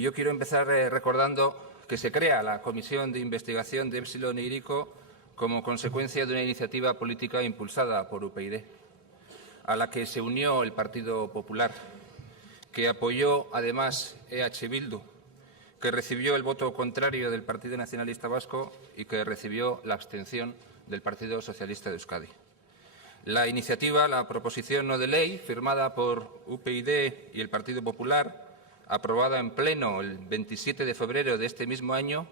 Yo quiero empezar recordando que se crea la Comisión de Investigación de Epsilon e Hiriko como consecuencia de una iniciativa política impulsada por UPyD, a la que se unió el Partido Popular, que apoyó además EH Bildu, que recibió el voto contrario del Partido Nacionalista Vasco y que recibió la abstención del Partido Socialista de Euskadi. La iniciativa, la proposición no de ley, firmada por UPyD y el Partido Popular, aprobada en pleno el 27 de febrero de este mismo año,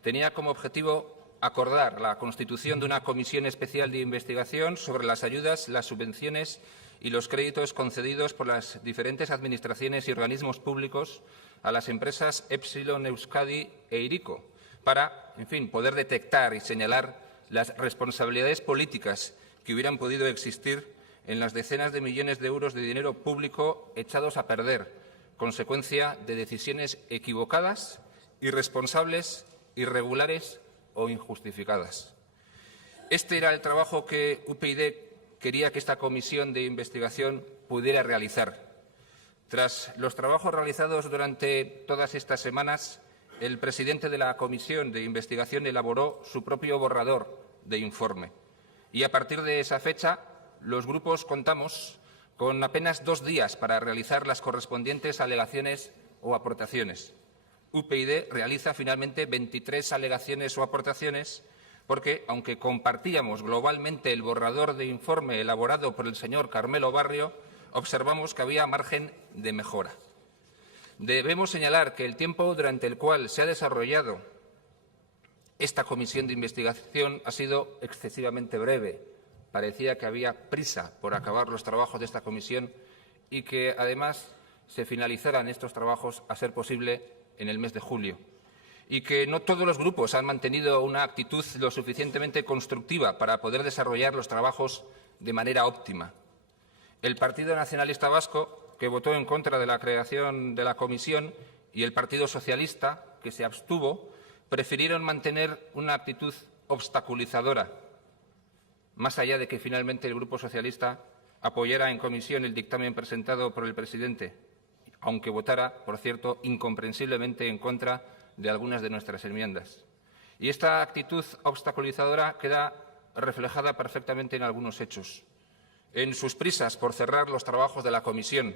tenía como objetivo acordar la constitución de una comisión especial de investigación sobre las ayudas, las subvenciones y los créditos concedidos por las diferentes administraciones y organismos públicos a las empresas Epsilon, Euskadi e Hiriko, para, poder detectar y señalar las responsabilidades políticas que hubieran podido existir en las decenas de millones de euros de dinero público echados a perder, consecuencia de decisiones equivocadas, irresponsables, irregulares o injustificadas. Este era el trabajo que UPyD quería que esta comisión de investigación pudiera realizar. Tras los trabajos realizados durante todas estas semanas, el presidente de la comisión de investigación elaboró su propio borrador de informe. Y a partir de esa fecha, los grupos contamos con apenas 2 días para realizar las correspondientes alegaciones o aportaciones. UPyD realiza finalmente 23 alegaciones o aportaciones porque, aunque compartíamos globalmente el borrador de informe elaborado por el señor Carmelo Barrio, observamos que había margen de mejora. Debemos señalar que el tiempo durante el cual se ha desarrollado esta comisión de investigación ha sido excesivamente breve. Parecía que había prisa por acabar los trabajos de esta comisión y que, además, se finalizaran estos trabajos, a ser posible, en el mes de julio. Y que no todos los grupos han mantenido una actitud lo suficientemente constructiva para poder desarrollar los trabajos de manera óptima. El Partido Nacionalista Vasco, que votó en contra de la creación de la comisión, y el Partido Socialista, que se abstuvo, prefirieron mantener una actitud obstaculizadora, más allá de que finalmente el Grupo Socialista apoyara en comisión el dictamen presentado por el presidente, aunque votara, por cierto, incomprensiblemente en contra de algunas de nuestras enmiendas. Y esta actitud obstaculizadora queda reflejada perfectamente en algunos hechos. En sus prisas por cerrar los trabajos de la comisión,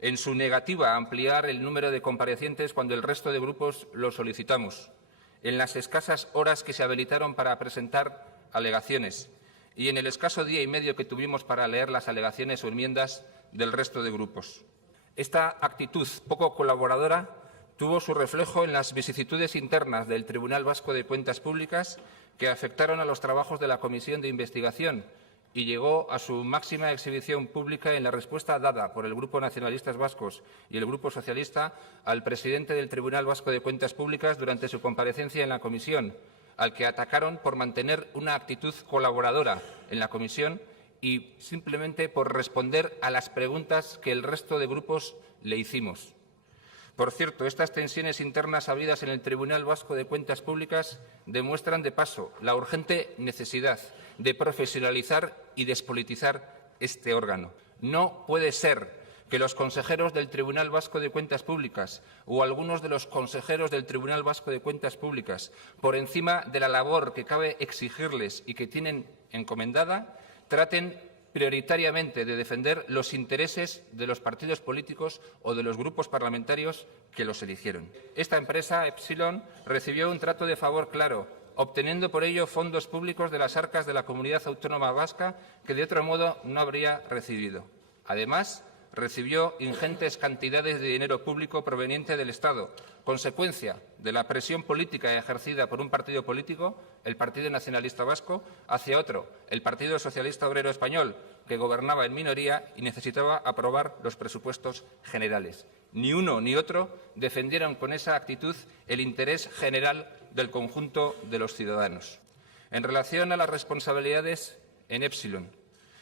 en su negativa a ampliar el número de comparecientes cuando el resto de grupos lo solicitamos, en las escasas horas que se habilitaron para presentar alegaciones y en el escaso día y medio que tuvimos para leer las alegaciones o enmiendas del resto de grupos. Esta actitud poco colaboradora tuvo su reflejo en las vicisitudes internas del Tribunal Vasco de Cuentas Públicas que afectaron a los trabajos de la Comisión de Investigación y llegó a su máxima exhibición pública en la respuesta dada por el Grupo Nacionalistas Vascos y el Grupo Socialista al presidente del Tribunal Vasco de Cuentas Públicas durante su comparecencia en la comisión, al que atacaron por mantener una actitud colaboradora en la comisión y simplemente por responder a las preguntas que el resto de grupos le hicimos. Por cierto, estas tensiones internas habidas en el Tribunal Vasco de Cuentas Públicas demuestran de paso la urgente necesidad de profesionalizar y despolitizar este órgano. No puede ser que los consejeros del Tribunal Vasco de Cuentas Públicas o algunos de los consejeros del Tribunal Vasco de Cuentas Públicas, por encima de la labor que cabe exigirles y que tienen encomendada, traten prioritariamente de defender los intereses de los partidos políticos o de los grupos parlamentarios que los eligieron. Esta empresa, Epsilon, recibió un trato de favor claro, obteniendo por ello fondos públicos de las arcas de la Comunidad Autónoma Vasca que de otro modo no habría recibido. Además, recibió ingentes cantidades de dinero público proveniente del Estado, consecuencia de la presión política ejercida por un partido político, el Partido Nacionalista Vasco, hacia otro, el Partido Socialista Obrero Español, que gobernaba en minoría y necesitaba aprobar los presupuestos generales. Ni uno ni otro defendieron con esa actitud el interés general del conjunto de los ciudadanos. En relación a las responsabilidades en Epsilon,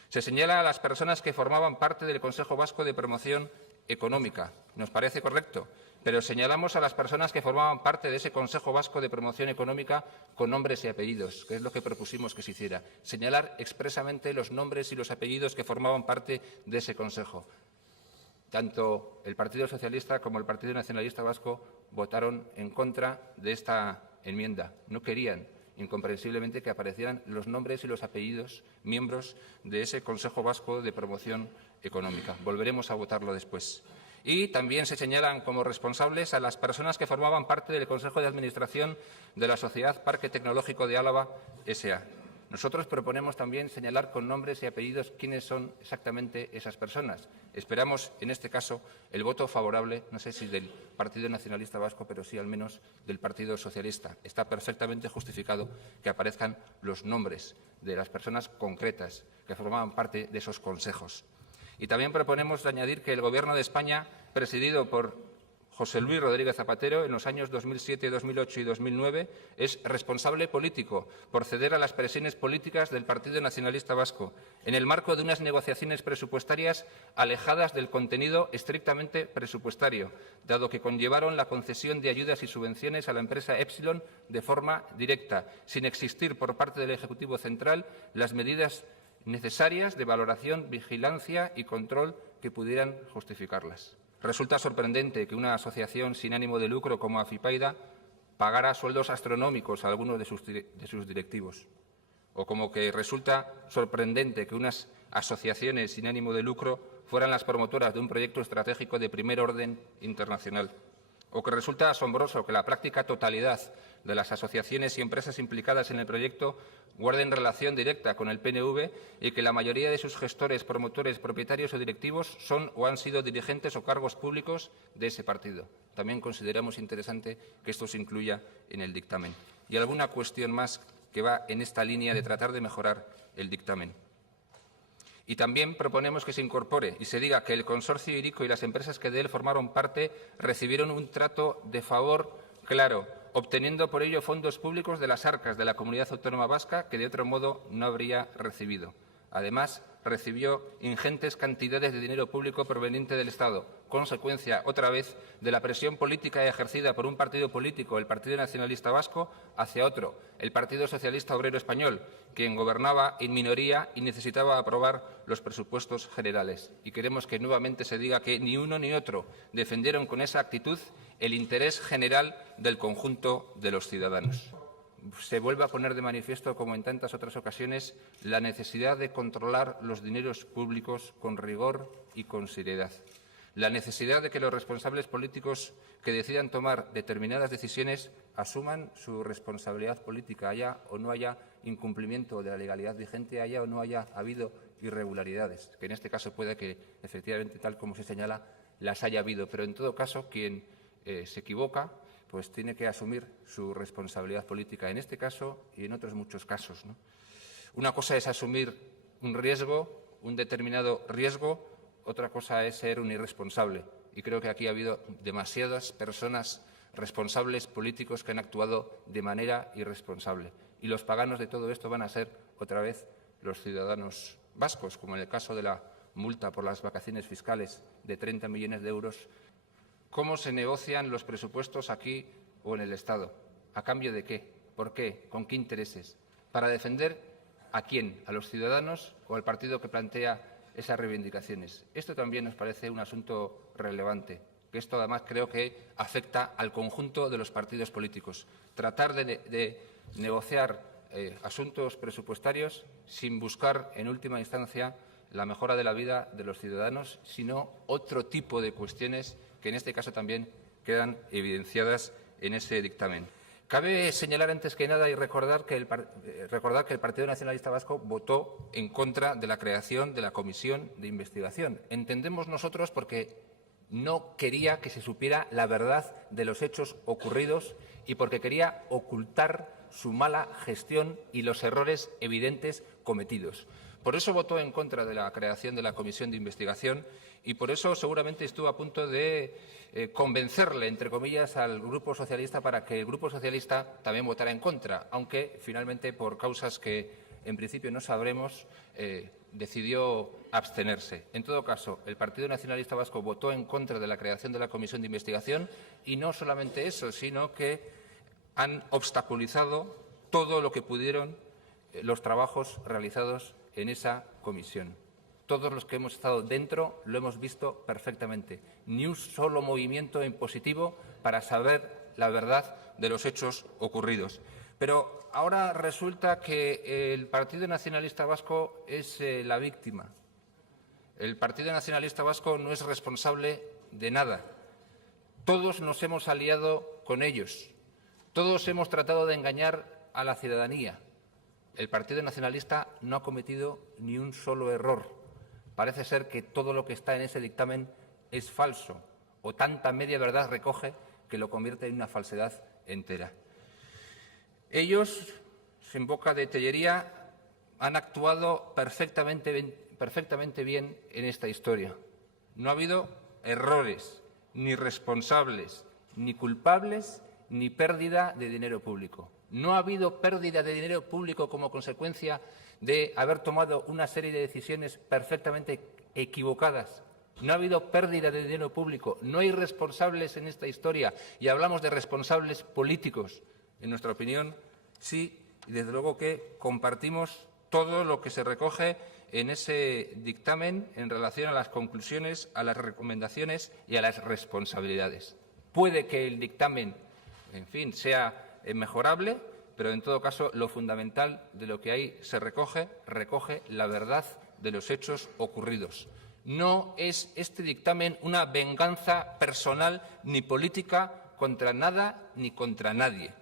se señala a las personas que formaban parte del Consejo Vasco de Promoción Económica. Nos parece correcto, pero señalamos a las personas que formaban parte de ese Consejo Vasco de Promoción Económica con nombres y apellidos, que es lo que propusimos que se hiciera. Señalar expresamente los nombres y los apellidos que formaban parte de ese Consejo. Tanto el Partido Socialista como el Partido Nacionalista Vasco votaron en contra de esta enmienda. No querían, incomprensiblemente, que aparecieran los nombres y los apellidos miembros de ese Consejo Vasco de Promoción Económica. Volveremos a votarlo después. Y también se señalan como responsables a las personas que formaban parte del Consejo de Administración de la Sociedad Parque Tecnológico de Álava S.A. Nosotros proponemos también señalar con nombres y apellidos quiénes son exactamente esas personas. Esperamos, en este caso, el voto favorable, no sé si del Partido Nacionalista Vasco, pero sí al menos del Partido Socialista. Está perfectamente justificado que aparezcan los nombres de las personas concretas que formaban parte de esos consejos. Y también proponemos añadir que el Gobierno de España, presidido por José Luis Rodríguez Zapatero, en los años 2007, 2008 y 2009, es responsable político por ceder a las presiones políticas del Partido Nacionalista Vasco, en el marco de unas negociaciones presupuestarias alejadas del contenido estrictamente presupuestario, dado que conllevaron la concesión de ayudas y subvenciones a la empresa Epsilon de forma directa, sin existir por parte del Ejecutivo Central las medidas necesarias de valoración, vigilancia y control que pudieran justificarlas. Resulta sorprendente que una asociación sin ánimo de lucro como Afypaida pagara sueldos astronómicos a algunos de sus directivos. O como que resulta sorprendente que unas asociaciones sin ánimo de lucro fueran las promotoras de un proyecto estratégico de primer orden internacional. O que resulta asombroso que la práctica totalidad de las asociaciones y empresas implicadas en el proyecto guarden relación directa con el PNV y que la mayoría de sus gestores, promotores, propietarios o directivos son o han sido dirigentes o cargos públicos de ese partido. También consideramos interesante que esto se incluya en el dictamen. Y alguna cuestión más que va en esta línea de tratar de mejorar el dictamen. Y también proponemos que se incorpore y se diga que el consorcio Hiriko y las empresas que de él formaron parte recibieron un trato de favor claro, obteniendo por ello fondos públicos de las arcas de la Comunidad Autónoma Vasca que de otro modo no habría recibido. Además, recibió ingentes cantidades de dinero público proveniente del Estado, consecuencia, otra vez, de la presión política ejercida por un partido político, el Partido Nacionalista Vasco, hacia otro, el Partido Socialista Obrero Español, quien gobernaba en minoría y necesitaba aprobar los presupuestos generales. Y queremos que nuevamente se diga que ni uno ni otro defendieron con esa actitud el interés general del conjunto de los ciudadanos. Se vuelve a poner de manifiesto, como en tantas otras ocasiones, la necesidad de controlar los dineros públicos con rigor y con seriedad. La necesidad de que los responsables políticos que decidan tomar determinadas decisiones asuman su responsabilidad política, haya o no haya incumplimiento de la legalidad vigente, haya o no haya habido irregularidades, que en este caso puede que, efectivamente, tal como se señala, las haya habido. Pero, en todo caso, quien se equivoca, pues tiene que asumir su responsabilidad política en este caso y en otros muchos casos, ¿no? Una cosa es asumir un riesgo, un determinado riesgo, otra cosa es ser un irresponsable. Y creo que aquí ha habido demasiadas personas responsables políticos que han actuado de manera irresponsable. Y los paganos de todo esto van a ser, otra vez, los ciudadanos vascos, como en el caso de la multa por las vacaciones fiscales de 30 millones de euros. ¿Cómo se negocian los presupuestos aquí o en el Estado? ¿A cambio de qué? ¿Por qué? ¿Con qué intereses? ¿Para defender a quién? ¿A los ciudadanos o al partido que plantea esas reivindicaciones? Esto también nos parece un asunto relevante, que esto además creo que afecta al conjunto de los partidos políticos. Tratar de negociar asuntos presupuestarios sin buscar, en última instancia, la mejora de la vida de los ciudadanos, sino otro tipo de cuestiones que en este caso también quedan evidenciadas en ese dictamen. Cabe señalar antes que nada y recordar que el Partido Nacionalista Vasco votó en contra de la creación de la comisión de investigación. Entendemos nosotros porque no quería que se supiera la verdad de los hechos ocurridos y porque quería ocultar su mala gestión y los errores evidentes cometidos. Por eso votó en contra de la creación de la comisión de investigación y por eso seguramente estuvo a punto de convencerle, entre comillas, al Grupo Socialista para que el Grupo Socialista también votara en contra, aunque finalmente, por causas que en principio no sabremos, decidió abstenerse. En todo caso, el Partido Nacionalista Vasco votó en contra de la creación de la comisión de investigación y no solamente eso, sino que han obstaculizado todo lo que pudieron los trabajos realizados en esa comisión. Todos los que hemos estado dentro lo hemos visto perfectamente. Ni un solo movimiento en positivo para saber la verdad de los hechos ocurridos. Pero ahora resulta que el Partido Nacionalista Vasco es la víctima. El Partido Nacionalista Vasco no es responsable de nada. Todos nos hemos aliado con ellos. Todos hemos tratado de engañar a la ciudadanía. El Partido Nacionalista no ha cometido ni un solo error. Parece ser que todo lo que está en ese dictamen es falso, o tanta media verdad recoge que lo convierte en una falsedad entera. Ellos, en boca de Tellería, han actuado perfectamente bien en esta historia. No ha habido errores, ni responsables, ni culpables, ni pérdida de dinero público. No ha habido pérdida de dinero público como consecuencia de haber tomado una serie de decisiones perfectamente equivocadas. No ha habido pérdida de dinero público. No hay responsables en esta historia. Y hablamos de responsables políticos. En nuestra opinión, sí, y desde luego que compartimos todo lo que se recoge en ese dictamen en relación a las conclusiones, a las recomendaciones y a las responsabilidades. Puede que el dictamen, en fin, sea mejorable, pero en todo caso lo fundamental de lo que ahí se recoge la verdad de los hechos ocurridos. No es este dictamen una venganza personal ni política contra nada ni contra nadie.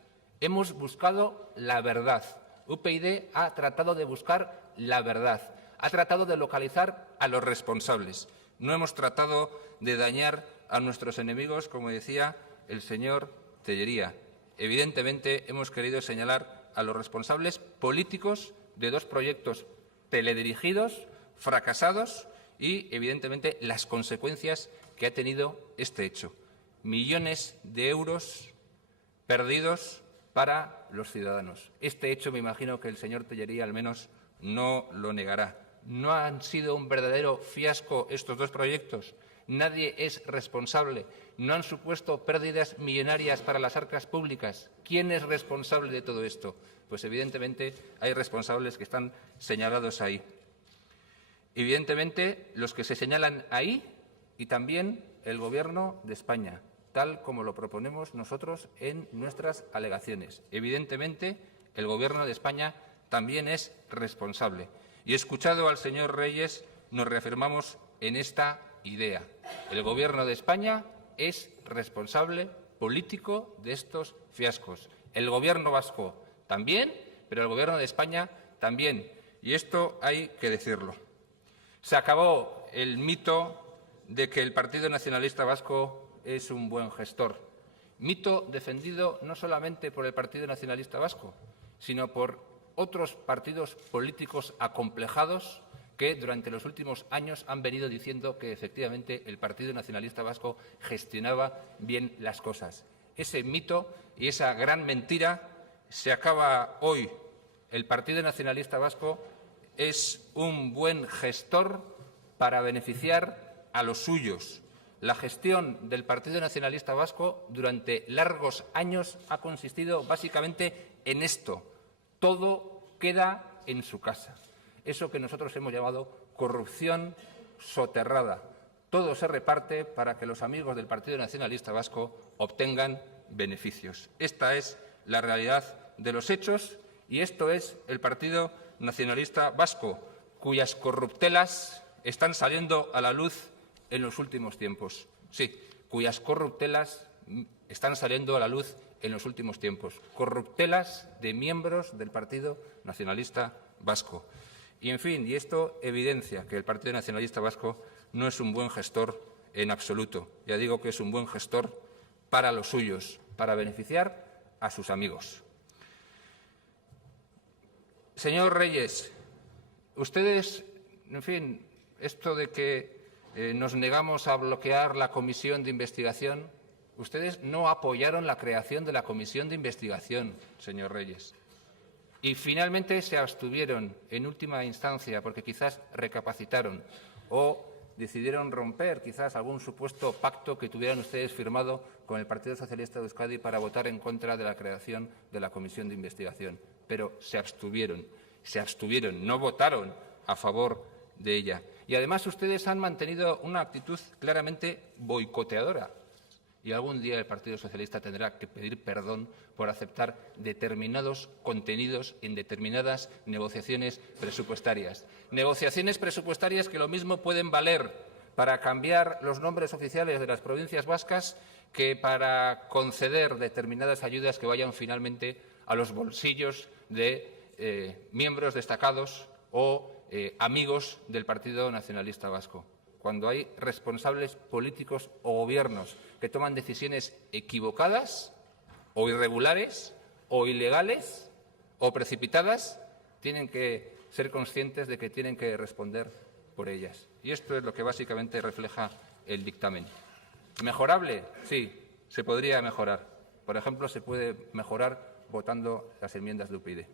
Hemos buscado la verdad. UPyD ha tratado de buscar la verdad. Ha tratado de localizar a los responsables. No hemos tratado de dañar a nuestros enemigos, como decía el señor Tellería. Evidentemente, hemos querido señalar a los responsables políticos de dos proyectos teledirigidos, fracasados y, evidentemente, las consecuencias que ha tenido este hecho. Millones de euros perdidos para los ciudadanos. Este hecho me imagino que el señor Tellería al menos no lo negará. ¿No han sido un verdadero fiasco estos dos proyectos? Nadie es responsable. ¿No han supuesto pérdidas millonarias para las arcas públicas? ¿Quién es responsable de todo esto? Pues evidentemente hay responsables que están señalados ahí. Evidentemente los que se señalan ahí y también el Gobierno de España, tal como lo proponemos nosotros en nuestras alegaciones. Evidentemente el Gobierno de España también es responsable. Y escuchado al señor Reyes, nos reafirmamos en esta idea. El Gobierno de España es responsable político de estos fiascos. El Gobierno vasco también, pero el Gobierno de España también. Y esto hay que decirlo. Se acabó el mito de que el Partido Nacionalista Vasco es un buen gestor. Mito defendido no solamente por el Partido Nacionalista Vasco, sino por otros partidos políticos acomplejados que durante los últimos años han venido diciendo que efectivamente el Partido Nacionalista Vasco gestionaba bien las cosas. Ese mito y esa gran mentira se acaba hoy. El Partido Nacionalista Vasco es un buen gestor para beneficiar a los suyos. La gestión del Partido Nacionalista Vasco durante largos años ha consistido básicamente en esto. Todo queda en su casa. Eso que nosotros hemos llamado corrupción soterrada. Todo se reparte para que los amigos del Partido Nacionalista Vasco obtengan beneficios. Esta es la realidad de los hechos y esto es el Partido Nacionalista Vasco, cuyas corruptelas están saliendo a la luz en los últimos tiempos. Sí, cuyas corruptelas están saliendo a la luz en los últimos tiempos. Corruptelas de miembros del Partido Nacionalista Vasco. Y, en fin, y esto evidencia que el Partido Nacionalista Vasco no es un buen gestor en absoluto. Ya digo que es un buen gestor para los suyos, para beneficiar a sus amigos. Señor Reyes, ustedes, en fin, esto de que nos negamos a bloquear la comisión de investigación, ustedes no apoyaron la creación de la comisión de investigación, señor Reyes. Y finalmente se abstuvieron en última instancia porque quizás recapacitaron o decidieron romper quizás algún supuesto pacto que tuvieran ustedes firmado con el Partido Socialista de Euskadi para votar en contra de la creación de la comisión de investigación. Pero se abstuvieron, no votaron a favor de ella. Y además ustedes han mantenido una actitud claramente boicoteadora. Y algún día el Partido Socialista tendrá que pedir perdón por aceptar determinados contenidos en determinadas negociaciones presupuestarias. Negociaciones presupuestarias que lo mismo pueden valer para cambiar los nombres oficiales de las provincias vascas que para conceder determinadas ayudas que vayan finalmente a los bolsillos de miembros destacados o amigos del Partido Nacionalista Vasco. Cuando hay responsables políticos o gobiernos que toman decisiones equivocadas o irregulares o ilegales o precipitadas, tienen que ser conscientes de que tienen que responder por ellas. Y esto es lo que básicamente refleja el dictamen. ¿Mejorable? Sí, se podría mejorar. Por ejemplo, se puede mejorar votando las enmiendas de UPyD.